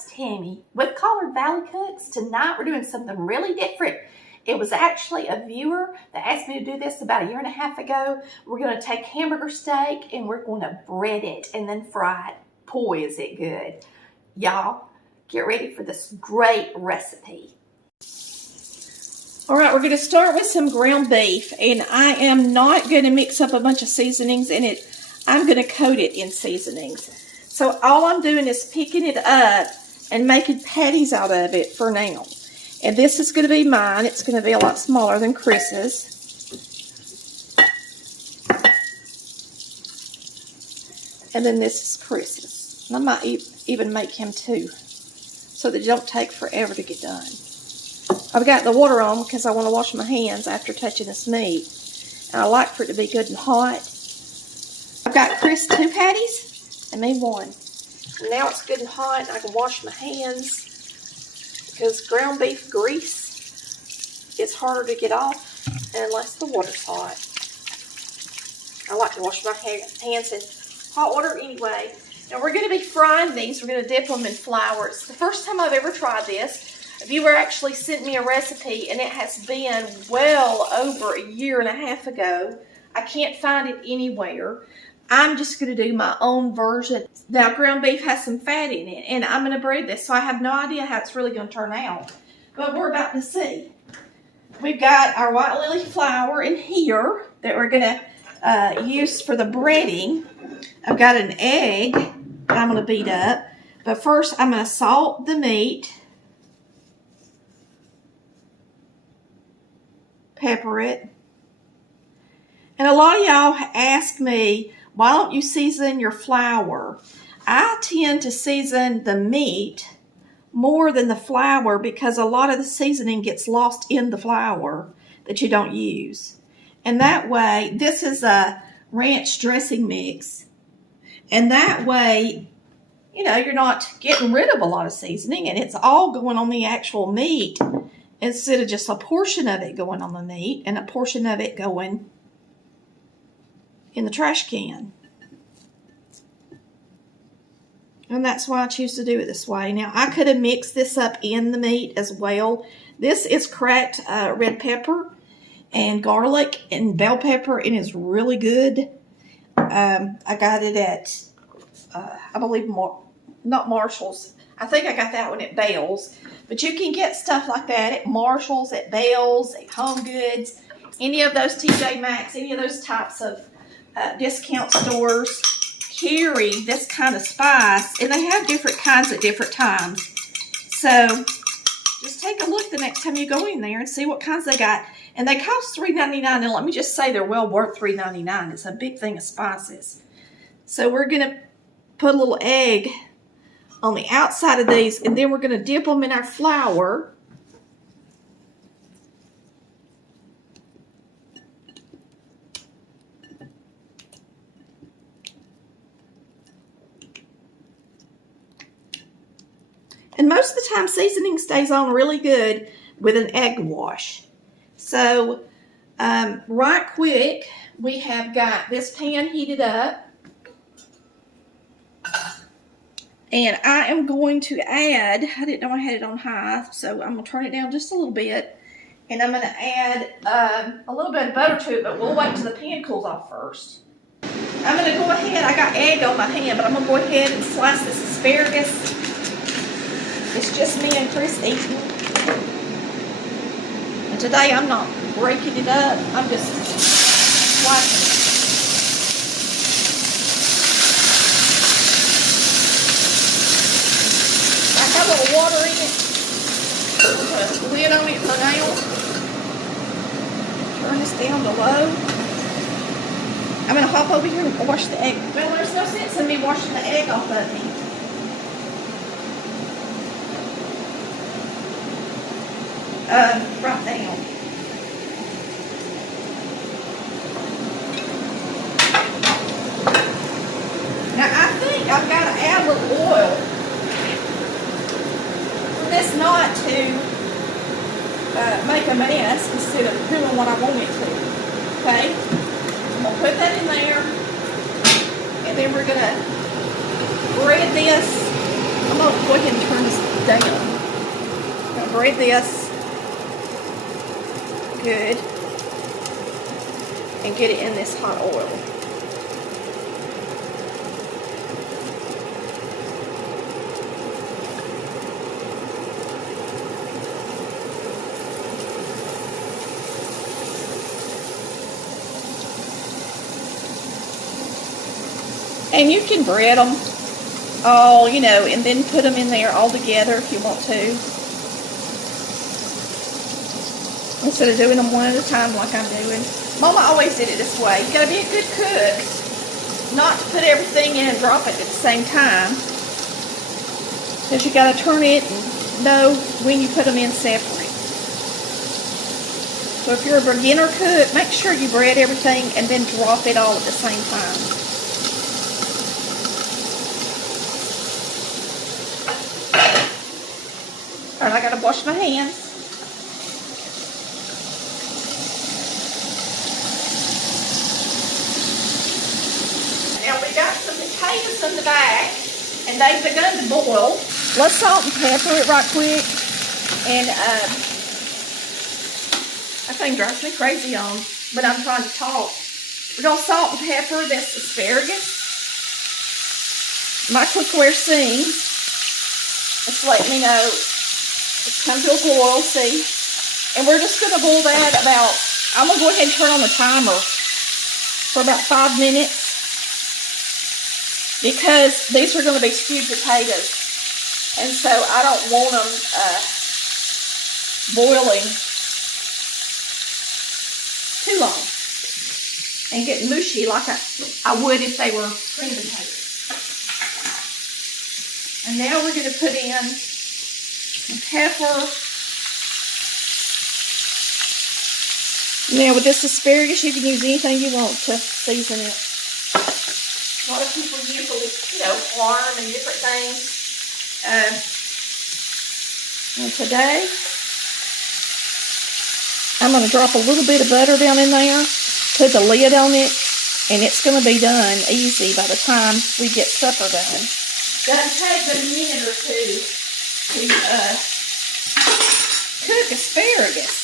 it's Tammy with Collard Valley Cooks. Tonight we're doing something really different. It was actually a viewer that asked me to do this about a year and a half ago. We're going to take hamburger steak and we're going to bread it and then fry it. Boy, is it good. Y'all, get ready for this great recipe. All right, we're going to start with some ground beef, and I am not going to mix up a bunch of seasonings in it. I'm going to coat it in seasonings. So all I'm doing is picking it up and making patties out of it for now. And this is going to be mine. It's going to be a lot smaller than Chris's. And then this is Chris's. And I might even make him two, so that it don't take forever to get done. I've got the water on because I want to wash my hands after touching this meat. And I like for it to be good and hot. I've got Chris 2 patties and me 1. And now it's good and hot and I can wash my hands because ground beef grease is harder to get off unless the water's hot. I like to wash my hands in hot water anyway. Now we're going to be frying these. We're going to dip them in flour. It's the first time I've ever tried this. A viewer actually sent me a recipe, and it has been well over a year and a half ago. I can't find it anywhere. I'm just going to do my own version. Now, ground beef has some fat in it, and I'm going to bread this, so I have no idea how it's really going to turn out. But we're about to see. We've got our white lily flour in here that we're going to use for the breading. I've got an egg that I'm going to beat up. But first, I'm going to salt the meat. Pepper it. And a lot of y'all ask me, why don't you season your flour? I tend to season the meat more than the flour because a lot of the seasoning gets lost in the flour that you don't use. And that way, this is a ranch dressing mix. And that way, you know, you're not getting rid of a lot of seasoning and it's all going on the actual meat, instead of just a portion of it going on the meat and a portion of it going in the trash can. And that's why I choose to do it this way. Now, I could have mixed this up in the meat as well. This is cracked red pepper and garlic and bell pepper, and it's really good. I got it at, I believe, not Marshall's. I think I got that one at Bell's. But you can get stuff like that at Marshall's, at Bell's, at Home Goods, any of those TJ Maxx, any of those types of discount stores carry this kind of spice, and they have different kinds at different times. So just take a look the next time you go in there and see what kinds they got. And they cost $3.99, and let me just say they're well worth $3.99. It's a big thing of spices. So we're going to put a little egg on the outside of these, and then we're going to dip them in our flour. And most of the time, seasoning stays on really good with an egg wash. So, right quick, we have got this pan heated up. And I am going to add, I didn't know I had it on high, so I'm going to turn it down just a little bit. And I'm going to add a little bit of butter to it, but we'll wait till the pan cools off first. I'm going to go ahead, I got egg on my pan, but I'm going to go ahead and slice this asparagus. It's just me and Chris eating. And today I'm not breaking it up, I'm just slicing it. A little water in it. Put a lid on it for now. Turn this down to low. I'm going to hop over here and wash the egg. Well, there's no sense in me washing the egg off of me. Right now. Now, I think I've got to add a little oil. This not to make a mess instead of doing what I want it to. Okay? I'm going to put that in there. And then we're going to bread this I'm going to go ahead and turn this down. I'm going to braid this good and get it in this hot oil. And you can bread them all, you know, and then put them in there all together if you want to. Instead of doing them one at a time like I'm doing. Mama always did it this way. You gotta be a good cook. Not to put everything in and drop it at the same time. Because you gotta turn it and know when you put them in separate. So if you're a beginner cook, make sure you bread everything and then drop it all at the same time. Alright, I gotta wash my hands. Now we got some potatoes in the bag, and they've begun to boil. Let's salt and pepper it right quick. And that thing drives me crazy on, but I'm trying to talk. We're gonna salt and pepper this asparagus. My cookware sings. It's letting me know it's come to a boil, see? And we're just gonna boil that about, I'm gonna go ahead and turn on the timer for about 5 minutes. Because these are going to be stewed potatoes, and so I don't want them boiling too long and getting mushy like I would if they were cream potatoes. And now we're going to put in some pepper. Now with this asparagus, you can use anything you want to season it. A lot of people use, you know, farm and different things. And today, I'm going to drop a little bit of butter down in there, put the lid on it, and it's going to be done easy by the time we get supper done. Doesn't take but a minute or two to cook asparagus.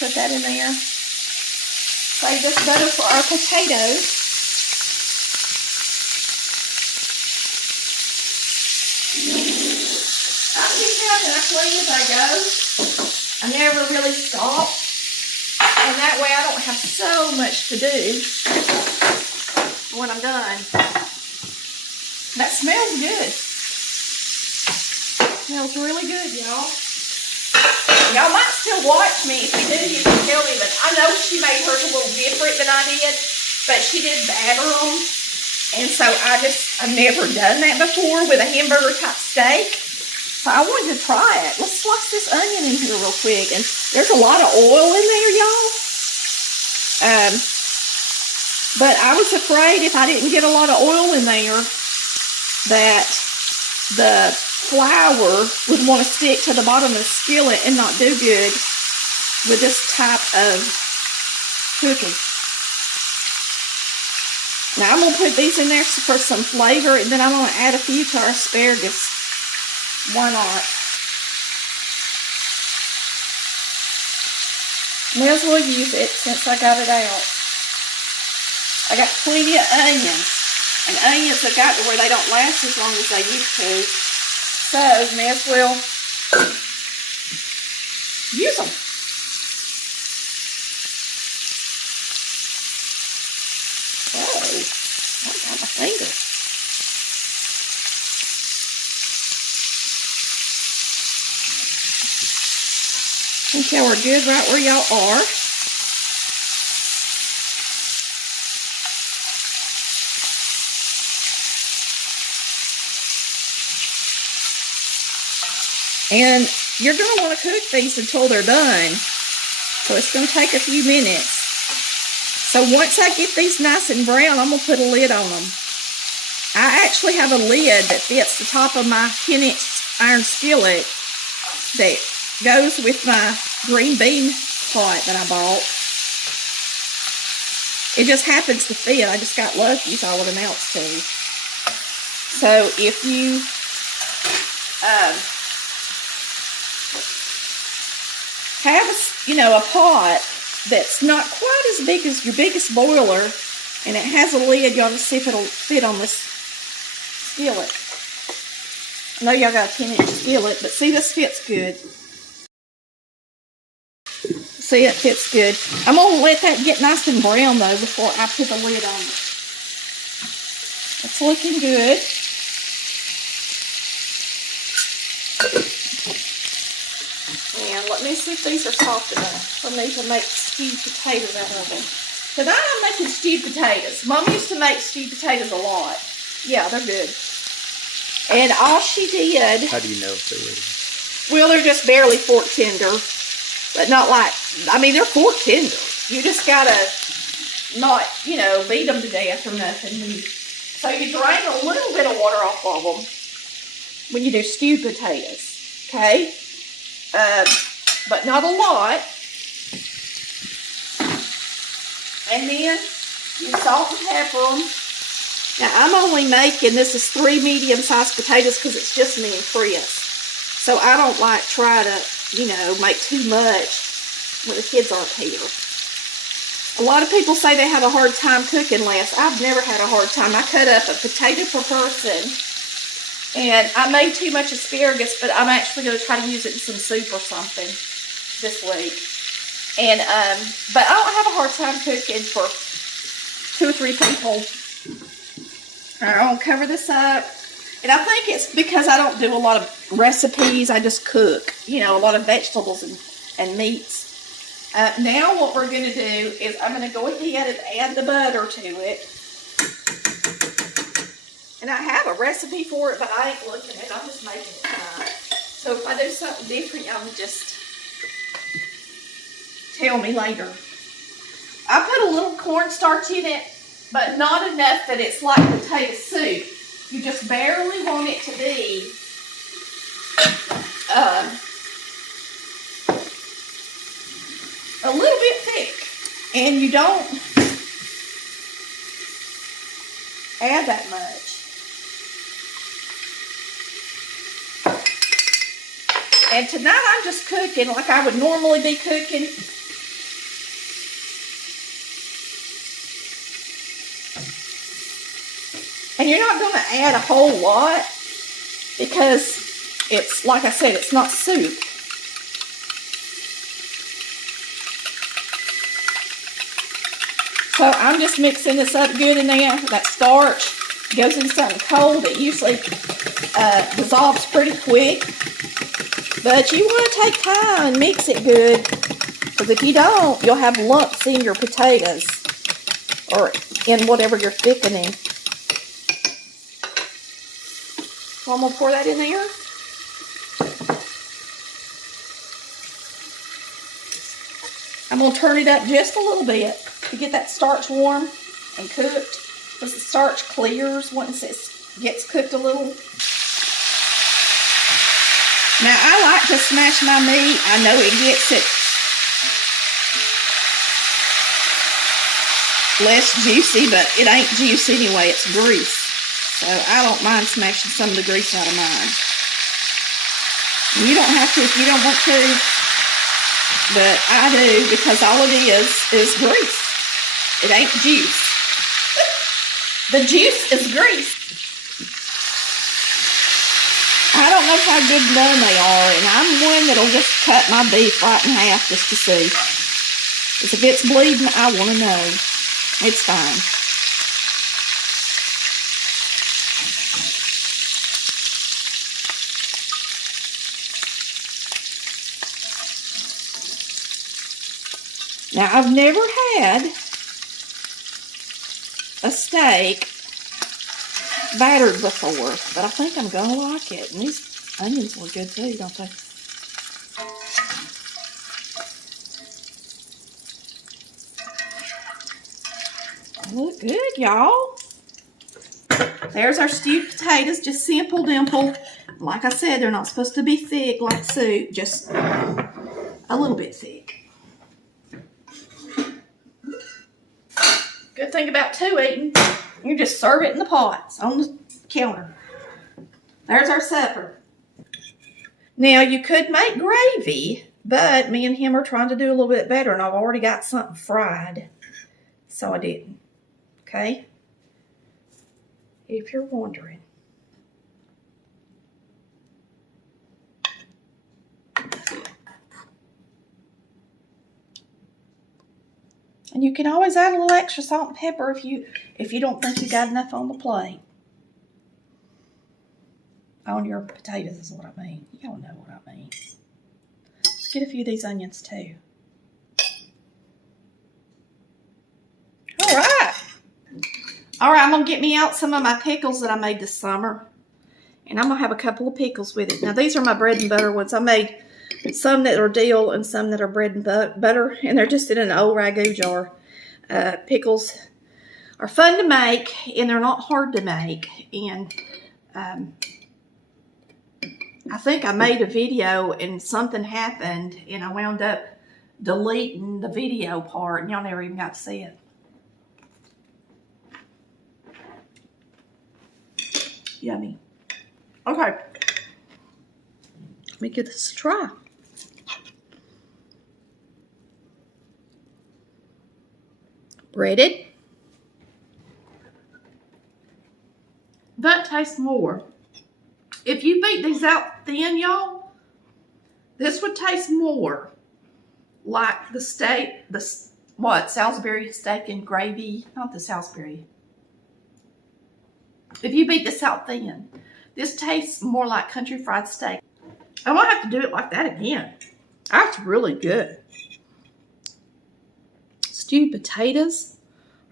Put that in there. Save this butter for our potatoes. I keep having to clean as I go. I never really stop. And that way I don't have so much to do when I'm done. That smells good. Smells really good, y'all. Y'all might still watch me. If you do, you can tell me. But I know she made hers a little different than I did. But she did batter them. And so I've never done that before with a hamburger type steak. So I wanted to try it. Let's slice this onion in here real quick. And there's a lot of oil in there, y'all. But I was afraid if I didn't get a lot of oil in there that the flour would want to stick to the bottom of the skillet and not do good with this type of cooking. Now I'm going to put these in there for some flavor, and then I'm going to add a few to our asparagus. Why not? May as well use it since I got it out. I got plenty of onions. And onions have got to where they don't last as long as they used to. So, may as well use them. Oh, I got my finger. I think y'all are good right where y'all are. And you're going to want to cook these until they're done. So it's going to take a few minutes. So once I get these nice and brown, I'm going to put a lid on them. I actually have a lid that fits the top of my 10-inch iron skillet that goes with my green bean pot that I bought. It just happens to fit. I just got lucky, is all it amounts to. So if you have a pot that's not quite as big as your biggest boiler, and it has a lid, you ought to see if it'll fit on this skillet. I know y'all got a 10-inch skillet, but see, this fits good. See, it fits good. I'm going to let that get nice and brown, though, before I put the lid on it. It's looking good. And let me see if these are soft enough for me to make stewed potatoes out of them. Tonight I'm making stewed potatoes. Mom used to make stewed potatoes a lot. Yeah, they're good. And all she did... How do you know if they're ready? Well, they're just barely fork tender. But not like... I mean, they're fork tender. You just gotta not, beat them to death or nothing. So you drain a little bit of water off of them when you do stewed potatoes. Okay? But not a lot. And then you salt and pepper them. Now, I'm only making, this is 3 medium-sized potatoes because it's just me and Chris. So I don't try to, make too much when the kids aren't here. A lot of people say they have a hard time cooking less. I've never had a hard time. I cut up a potato per person. And I made too much asparagus, but I'm actually going to try to use it in some soup or something this week. And, but I don't have a hard time cooking for 2 or 3 people. Alright, I'll cover this up. And I think it's because I don't do a lot of recipes. I just cook, a lot of vegetables and meats. Now what we're going to do is I'm going to go ahead and add the butter to it. And I have a recipe for it, but I ain't looking at it. I'm just making it tonight. So if I do something different, y'all can just tell me later. I put a little cornstarch in it, but not enough that it's like potato soup. You just barely want it to be a little bit thick. And you don't add that much. And tonight I'm just cooking like I would normally be cooking. And you're not going to add a whole lot because it's, like I said, it's not soup. So I'm just mixing this up good in there. That starch goes in something cold. It usually dissolves pretty quick. But you want to take time and mix it good. Because if you don't, you'll have lumps in your potatoes. Or in whatever you're thickening. So I'm going to pour that in there. I'm going to turn it up just a little bit to get that starch warm and cooked. Because the starch clears once it gets cooked a little. Now, I like to smash my meat. I know it gets it less juicy, but it ain't juice anyway. It's grease. So I don't mind smashing some of the grease out of mine. You don't have to if you don't want to, but I do because all it is grease. It ain't juice. The juice is grease. I don't know how good done they are, and I'm one that'll just cut my beef right in half just to see. Because if it's bleeding, I want to know. It's fine. Now, I've never had a steak battered before, but I think I'm going to like it. And these onions look good too, don't they? They look good, y'all. There's our stewed potatoes, just simple, dimple. Like I said, they're not supposed to be thick like soup, just a little bit thick. Good thing about two eating, you just serve it in the pots on the counter. There's our supper. Now, you could make gravy, but me and him are trying to do a little bit better, and I've already got something fried, so I didn't. Okay? If you're wondering. And you can always add a little extra salt and pepper if you don't think you got enough on the plate. On your potatoes is what I mean. Y'all know what I mean. Let's get a few of these onions too. All right. All right, I'm going to get me out some of my pickles that I made this summer. And I'm going to have a couple of pickles with it. Now, these are my bread and butter ones. I made some that are dill and some that are bread and butter. And they're just in an old ragu jar. Pickles are fun to make, and they're not hard to make. And I think I made a video and something happened and I wound up deleting the video part and y'all never even got to see it. Yummy. Okay. Let me give this a try. Breaded. That tastes more. If you beat these out thin, y'all, this would taste more like the steak, Salisbury steak and gravy, not the Salisbury. If you beat this out thin, this tastes more like country fried steak. I might have to do it like that again. That's really good. Stewed potatoes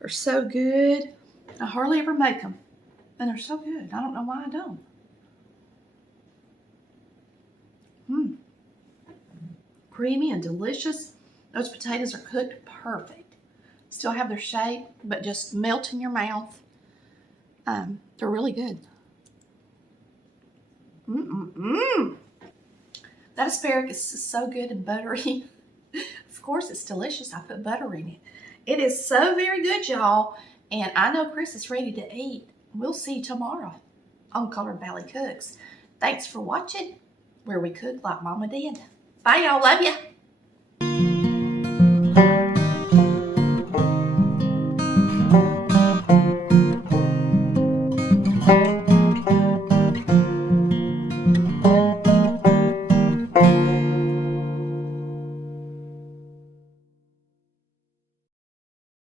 are so good. I hardly ever make them, and they're so good. I don't know why I don't. Creamy and delicious. Those potatoes are cooked perfect. Still have their shape, but just melt in your mouth. They're really good. That asparagus is so good and buttery. Of course, it's delicious. I put butter in it. It is so very good, y'all. And I know Chris is ready to eat. We'll see you tomorrow on Colored Valley Cooks. Thanks for watching, where we cook like Mama did. Bye, y'all. Love ya.